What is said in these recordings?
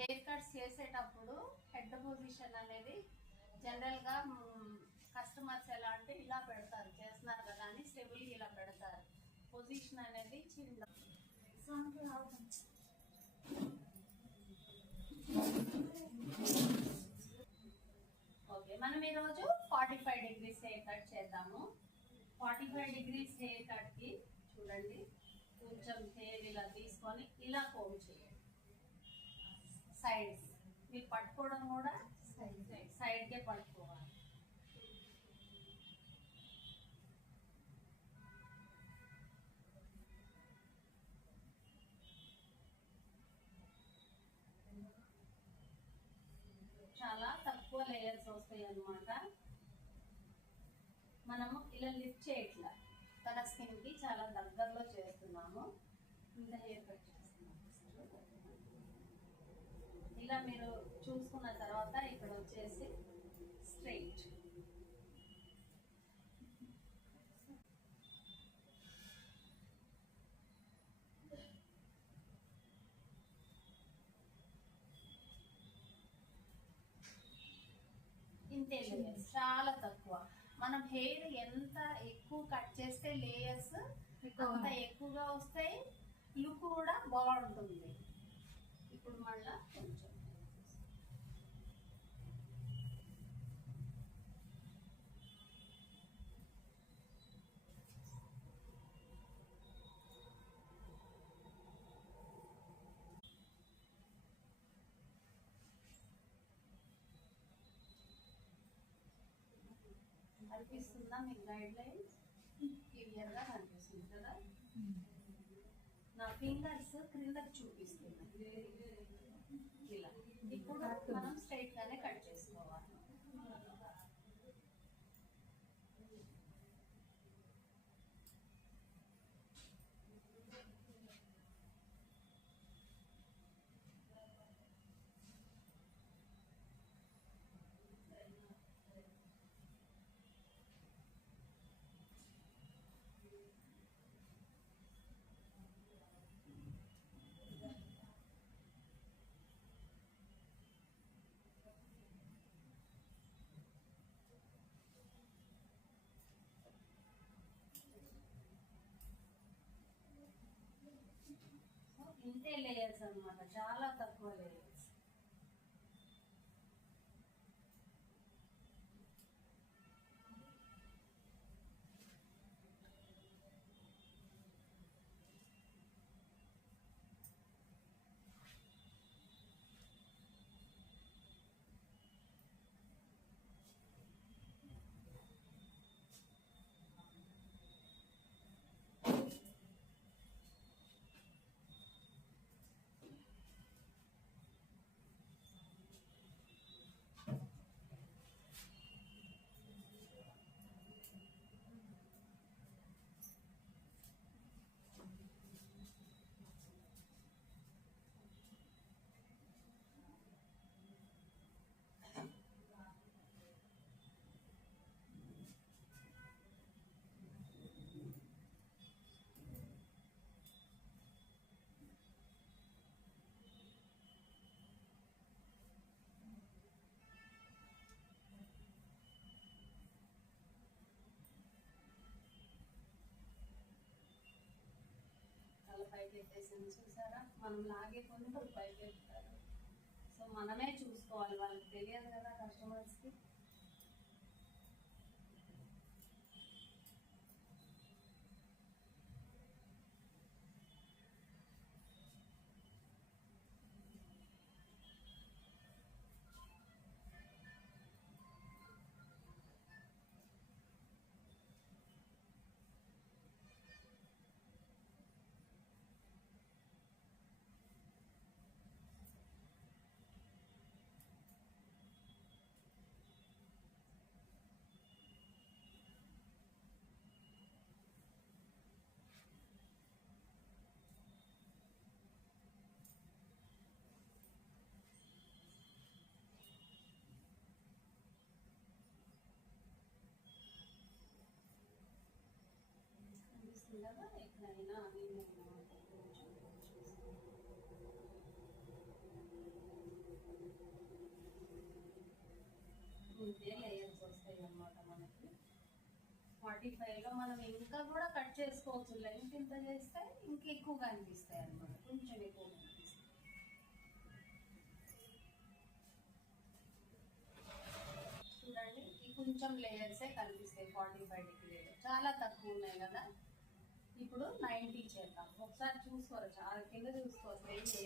Hair cuts చేసేటప్పుడు head position అనేది జనరల్గా కస్టమర్స్ ఎలా అంటే ఇలా పెడతారు, చేస్తున్నారు కదా అని స్టెబుల్ ఇలా పెడతారు. పొజిషన్ అనేది చిన్న. ఓకే, మనం ఈరోజు 45 డిగ్రీస్ హెయిర్ కట్ చేద్దాము. 45 డిగ్రీస్ హెయిర్ కట్కి చూడండి, కొంచెం హెయిర్ ఇలా తీసుకొని ఇలా కోమ్ చేయండి. సైడ్స్ మీరు పట్టుకోవడం కూడా సైడ్కే పట్టుకోవాలి. చాలా తక్కువ లేయర్స్ వస్తాయి అన్నమాట. మనము ఇలా లిఫ్ట్ చేయట్లా, తన స్కిన్ కి చాలా దగ్గరలో చేస్తున్నాము. ఇంత హెయిర్ కట్ చేస్తున్నాము. ఇలా మీరు చూసుకున్న తర్వాత ఇక్కడ వచ్చేసి స్ట్రైట్. ఇంతే లేయర్స్, చాలా తక్కువ. మనం హెయిర్ ఎంత ఎక్కువ కట్ చేస్తే లేయర్స్ అంత ఎక్కువగా వస్తాయి, లుక్ కూడా బాగుంటుంది. ఇప్పుడు మళ్ళా కొంచెం కనిపిస్తుందా మీకు? గైడ్ లైన్స్ క్లియర్ గా కనిపిస్తుంది కదా. నా ఫింగర్స్ క్రిందకి చూపిస్తుంది ఇలా. ఇప్పుడు మనం స్ట్రైట్ గానే కట్ చేసుకోవాలి. ఇంతే లేయర్స్ అన్నమాట, చాలా తక్కువ లేయర్స్. తల పైకి ఎత్తేసింది చూసారా, మనం లాగే కొన్ని వాళ్ళు పైకి ఎత్తారు. సో మనమే చూసుకోవాలి, వాళ్ళకి తెలియదు కదా కస్టమర్స్కి. కదా ఎక్కడైనా అది ఇంతే లేయర్స్ వస్తాయి అన్నమాట మనకి. 45లో మనం ఇంకా కూడా కట్ చేసుకోవచ్చు. లెంత్ ఇంత చేస్తే ఇంకా ఎక్కువగా అనిపిస్తాయి అన్నమాట, కొంచెం ఎక్కువగా అనిపిస్తాయి. చూడండి ఈ కొంచెం లేయర్సే కనిపిస్తాయి 45 డిగ్రీలో, చాలా తక్కువ ఉన్నాయి కదా. ఇప్పుడు 90 చేద్దాం. ఒకసారి చూసుకోవచ్చు, చాలా కింద చూసుకోవచ్చు.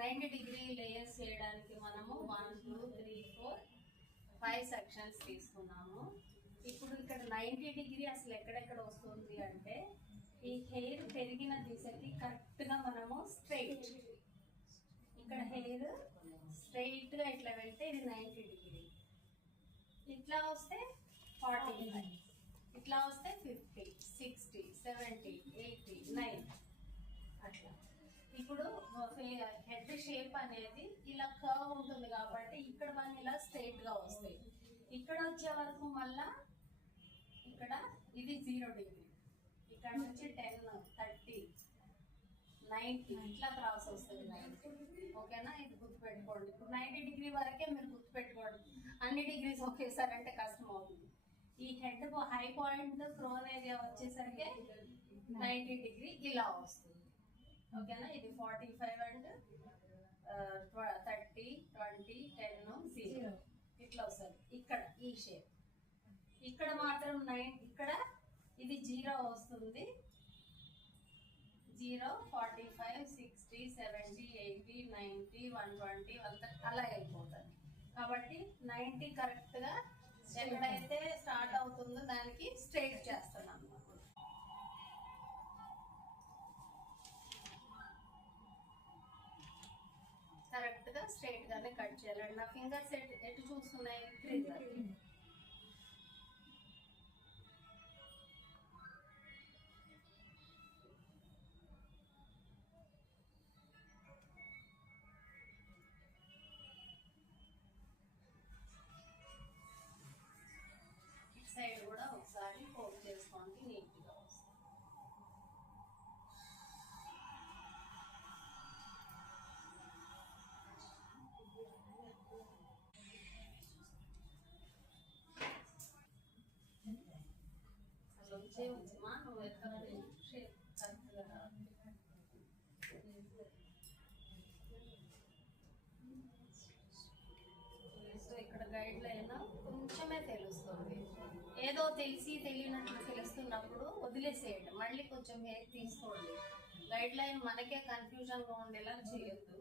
90 డిగ్రీ లేయర్స్ చేయడానికి మనము 1 2 3 4 5 సెక్షన్స్ తీసుకున్నాము. ఇప్పుడు ఇక్కడ 90 డిగ్రీ అసలు ఎక్కడెక్కడ వస్తుంది అంటే, ఈ హెయిర్ పెరిగిన దిశకి కరెక్ట్గా మనము స్ట్రైట్, ఇక్కడ హెయిర్ స్ట్రైట్గా ఇట్లా వెళ్తే ఇది 90 డిగ్రీ, ఇట్లా వస్తే 45, ఇట్లా వస్తే 50 60 70 80 90 అట్లా. ఇప్పుడు హెడ్ షేప్ అనేది ఇలా కర్వ్ ఉంటుంది కాబట్టి ఇక్కడ మనం ఇలా స్ట్రైట్ గా వస్తాయి. ఇక్కడ వచ్చే వరకు మళ్ళా ఇక్కడ ఇది 0 డిగ్రీ, ఇక్కడ నుంచి 10 30 90 ఇట్లా క్రాస్ వస్తుంది 90. ఓకేనా, ఇది గుర్తుపెట్టుకోండి. ఇప్పుడు 90 డిగ్రీ వరకే మీరు గుర్తుపెట్టుకోండి, అన్ని డిగ్రీస్ ఒకేసారి అంటే కష్టం అవుతుంది. ఈ head high point crown area వచ్చేసరికి 90 డిగ్రీ ఇలా వస్తుంది. ఓకేనా, ఇది 45 అండ్ 30 20 10 0 ఇట్లా వస్తుంది. ఇక్కడ ఈ షేప్, ఇక్కడ మాత్రం 9, ఇక్కడ ఇది 0 వస్తుంది. 0 45 60 70 80 90 120 అలా వెళ్ళిపోతుంది. కాబట్టి 90 కరెక్ట్గా ఎక్కడైతే స్టార్ట్ అవుతుందో దానికి స్ట్రైట్ చేస్తాను అన్నమాట. కరెక్ట్గా స్ట్రైట్గానే కట్ చేయాలండి. నా ఫింగర్స్ ఎటు చూస్తున్నాయి, ట్రిగ్గర్. ఇటు సైడ్ కూడా ఒకసారి ఫోల్డ్ చేసుకోండి, నీట్గా వస్తుంది. వచ్చే వచ్చమా నువ్వు ఎక్కడ షేప్ కరెక్ట్గా రావాలి. సో ఇక్కడ గైడ్ లైన్ కొంచెమే తెలుస్తుంది. ఏదో తెలిసి తెలియనట్లు తెలుస్తున్నప్పుడు వదిలేసేయండి, మళ్ళీ కొంచెం హెయిర్ తీసుకోండి. గైడ్ లైన్ మనకే కన్ఫ్యూజన్గా ఉండేలా చేయొద్దు.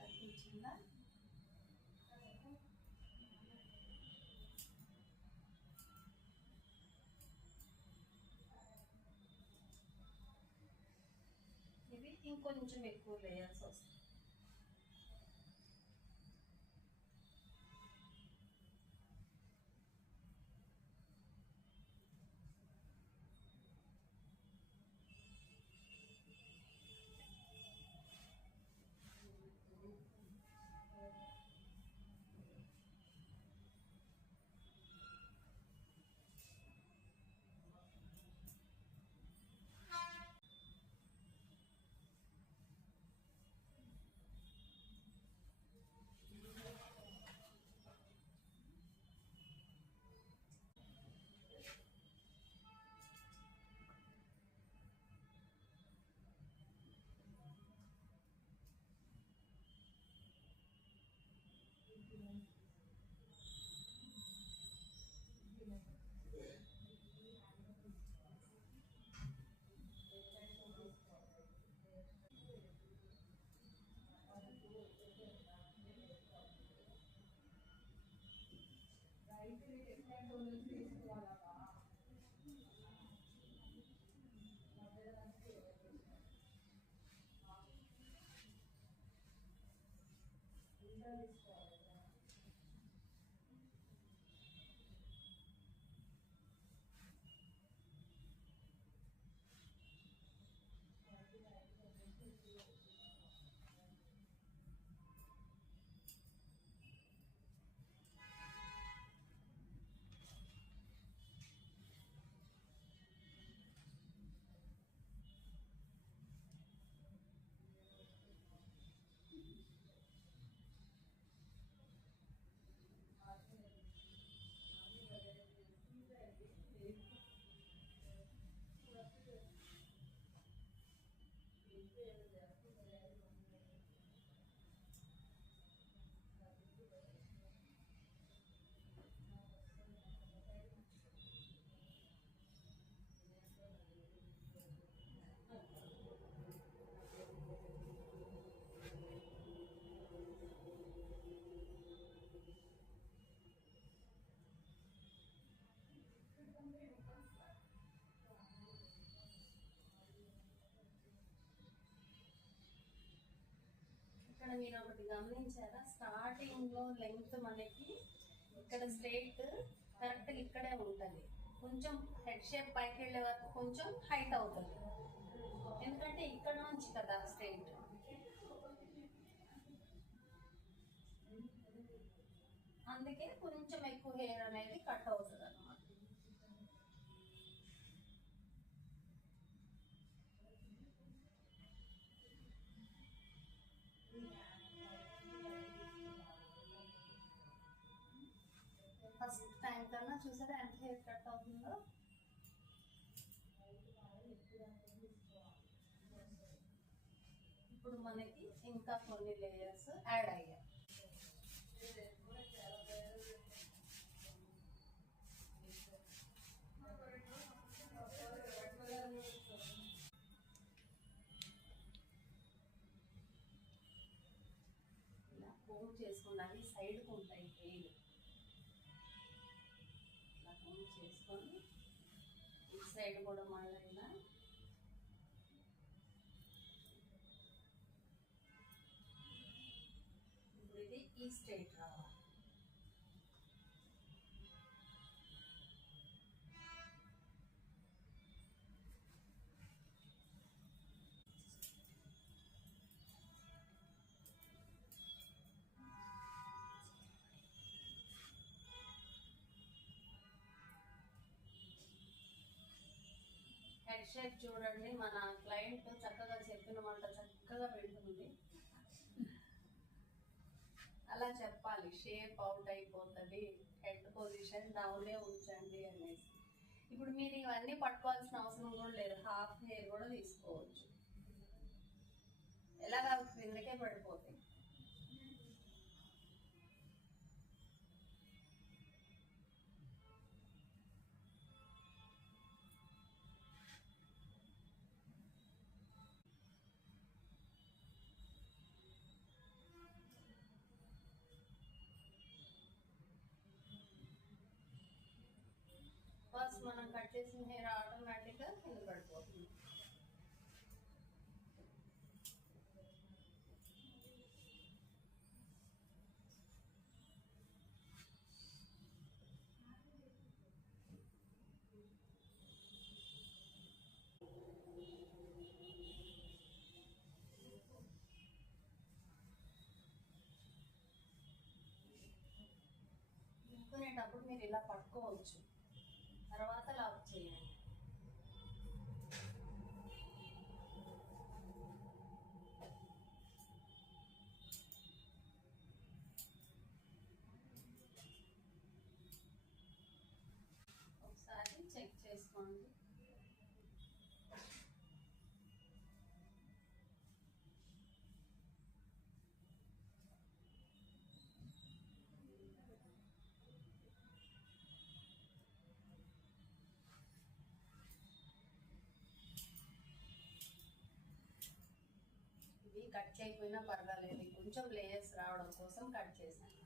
కనిపించిందా? ఇవి ఇంకొంచెం ఎక్కువ లేయర్స్ వస్తాయి. ఇక్కడ మీరు ఒకటి గమనించారా, స్టార్టింగ్ లో లెంగ్త్ మనకి ఇక్కడ స్ట్రైట్ కరెక్ట్ ఇక్కడే ఉంటుంది, కొంచెం హెడ్ షేప్ పైకి వెళ్ళే వరకు కొంచెం హైట్ అవుతుంది, ఎందుకంటే ఇక్కడ నుంచి కదా స్ట్రైట్. అందుకే కొంచెం ఎక్కువ హెయిర్ అనేది కట్ అవుతుంది అన్నమాట. ఫస్ట్ టైం కన్నా చూసారా ఎంత హెయిర్ కట్ అవుతుందో. ఇప్పుడు మనకి ఇంకా కొన్ని లేయర్స్ యాడ్ అయ్యాయి. ఇలా కోమ్ చేసుకున్నవి సైడ్కి ఉంటాయి హెయిర్, ఇలా కోమ్ చేసుకొని ఈ సైడ్ కూడా మళ్ళీ ఇలా ఇప్పుడు ఇది ఈ స్ట్రైట్ రావాలి. హెడ్ షేప్ చూడండి, మన క్లయింట్ చక్కగా చెప్పిన మాట చక్కగా పెడుతుంది. అలా చెప్పాలి, షేప్ అవుట్ అయిపోతుంది, హెడ్ పొజిషన్ డౌనే ఉంచండి అనేసి. ఇప్పుడు మీరు ఇవన్నీ పట్టుకోవాల్సిన అవసరం కూడా లేదు, హాఫ్ హెయిర్ కూడా తీసుకోవచ్చు, ఎలాగా క్రిందకే పడిపోతాయి. ఫస్ట్ మనం కట్ చేసిన హెయిర్ ఆటోమేటిక్గా కింద పడిపోతుంది. దింపుకునేటప్పుడు మీరు ఇలా పట్టుకోవచ్చు, తర్వాత లాక్ చేయండి. ఒకసారి చెక్ చేసుకోండి. ఇది కట్ చేయకపోయినా పర్వాలేదు, కొంచెం లేయర్స్ రావడం కోసం కట్ చేశాను.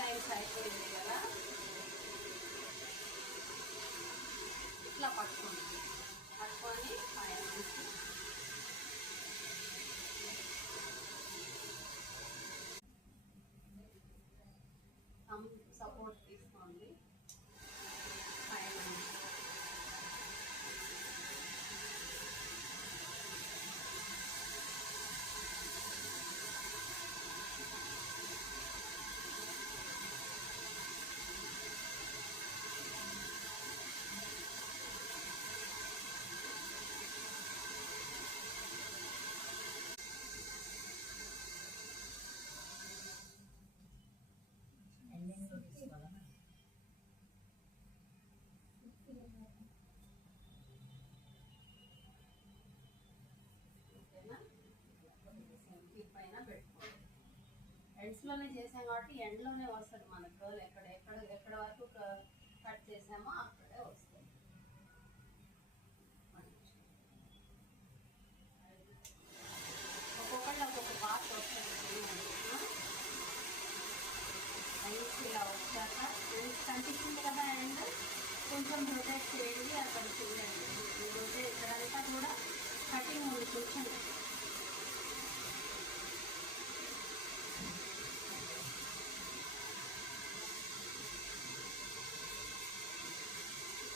స్టైల్స్ అయిపోయింది కదా, ఇట్లా పట్టుకొని పైన సపోర్ట్ తీసుకోండి పైన. ఎండ్స్లోనే చేసాం కాబట్టి ఎండ్లోనే వస్తుంది మనకు కర్ల్. ఎక్కడ వరకు కట్ చేసామో అక్కడే వస్తుంది. ఒక్కొక్కటి ఒక్కొక్క పార్ట్ వస్తుంది. ఎండ్స్ ఇలా వచ్చాక ఎండ్స్ కనిపిస్తుంది కదా, అండ్ కొంచెం రొటేట్ చేయండి. అక్కడ చూడండి, రొటేట్ ఇక్కడంతా కూడా కటింగ్ ఉంది కూర్చొని.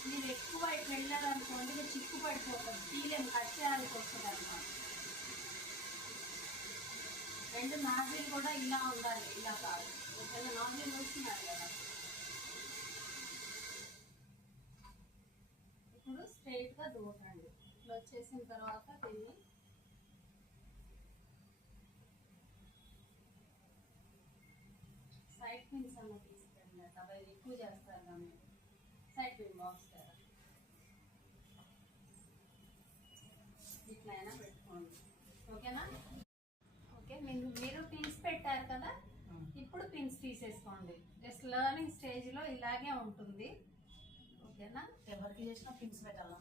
మీరు ఎక్కువ ఇటు వెళ్ళారనుకోండి, మీరు చిక్కు పడిపోతుంది, తీలేము, కట్ చేయాల్సి వస్తుంది అన్నమాట. రెండు నాజిల్ కూడా ఇలా ఉండాలి, ఇలా కాదు. ఒకవేళ నాజిల్ చూస్తున్నారు కదా, ఇప్పుడు స్ట్రైట్గా దూకండి. ఇట్లా వచ్చేసిన తర్వాత దీన్ని సైడ్ పిన్స్ అన్న తీసుకెళ్ళండి. అవి ఎక్కువ చేస్తారు కానీ సైడ్ పిన్ బాక్స్ కదా, ఇట్లయినా పెట్టుకోండి. ఓకేనా? ఓకే, మీరు పిన్స్ పెట్టారు కదా, ఇప్పుడు పిన్స్ తీసేసుకోండి. జస్ట్ లర్నింగ్ స్టేజ్లో ఇలాగే ఉంటుంది. ఓకేనా? ఎవరికి చేసినా పిన్స్ పెట్టాలా?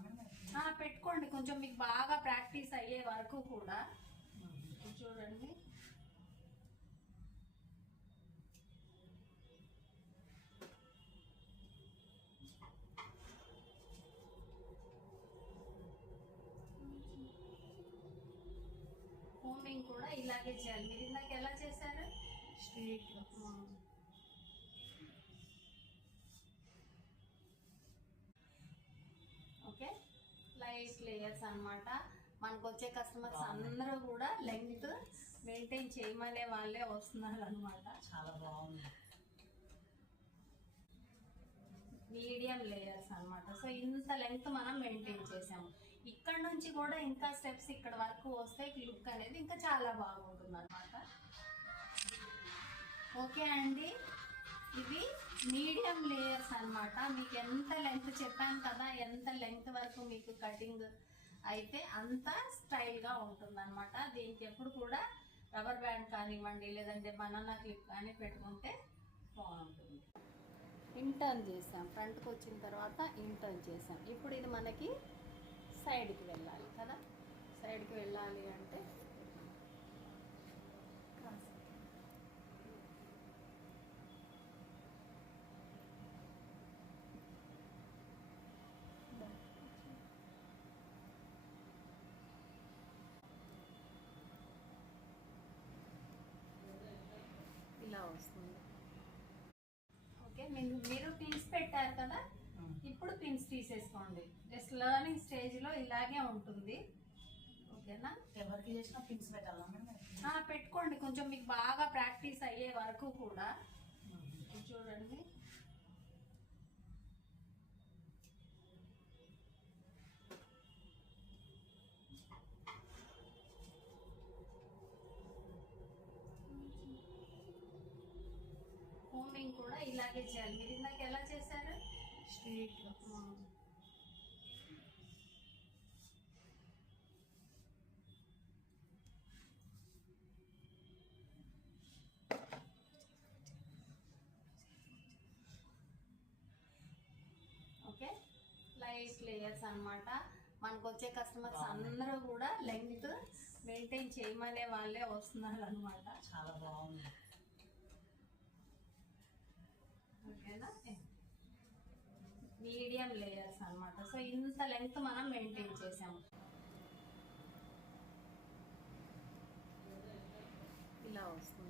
పెట్టుకోండి, కొంచెం మీకు బాగా ప్రాక్టీస్ అయ్యే వరకు కూడా. చూడండి, హోమింగ్ కూడా ఇలాగే చేయాలి. మీరు ఇందాక ఎలా చేశారు? స్ట్రైట్. ఓకే, లైట్ లేయర్స్ అన్నమాట. మనకు వచ్చే కస్టమర్స్ అందరూ కూడా లెంగ్త్ మెయింటైన్ చేయమనే వాళ్ళే వస్తున్నారు అన్నమాట. చాలా బాగుంది. మీడియం లేయర్స్ అన్నమాట. సో ఇంత లెంగ్త్ మనం మెయింటైన్ చేసాము. ఇక్కడ నుంచి కూడా ఇంకా స్టెప్స్ ఇక్కడ వరకు వస్తే లుక్ అనేది ఇంకా చాలా బాగుంటుంది అన్నమాట. ఓకే అండి, ఇవి మీడియం లేయర్స్ అన్నమాట. మీకు ఎంత లెంగ్త్ చెప్పాను కదా, ఎంత లెంగ్త్ వరకు మీకు కటింగ్ అయితే అంత స్టైల్గా ఉంటుంది అన్నమాట. దీనికి ఎప్పుడు కూడా రబ్బర్ బ్యాండ్ కానివ్వండి, లేదంటే బనానా క్లిప్ కానీ పెట్టుకుంటే బాగుంటుంది. ఇంటర్న్ చేసాం, ఫ్రంట్కి వచ్చిన తర్వాత ఇంటర్న్ చేసాం. ఇప్పుడు ఇది మనకి సైడ్కి వెళ్ళాలి కదా. సైడ్కి వెళ్ళాలి అంటే ఇలా వస్తుంది. ఓకే, మీరు పిన్స్ పెట్టారు కదా, ఇప్పుడు పిన్స్ తీసేసుకోండి. జస్ట్ లర్నింగ్ స్టేజ్లో ఇలాగే ఉంటుంది. ఓకేనా? ఎవరికి చేసినా పిన్స్ పెట్టాలా? పెట్టుకోండి, కొంచెం మీకు బాగా ప్రాక్టీస్ అయ్యే వరకు కూడా. చూడండి, హోమింగ్ కూడా ఇలాగే చేయాలి. మీరు ఇందాక ఎలా చేశారు? స్ట్రైట్. ఓకే, లైట్ లేయర్స్ అన్నమాట. మనకు వచ్చే కస్టమర్స్ అందరూ కూడా లెంగ్త్ మెయింటైన్ చేయమనే వాళ్ళే వస్తున్నారు అన్నమాట. చాలా బాగుంది. మీడియం లేయర్స్ అన్నమాట. సో ఇంత లెంగ్త్ మనం మెయింటైన్ చేసాము. ఇలా వస్తుంది.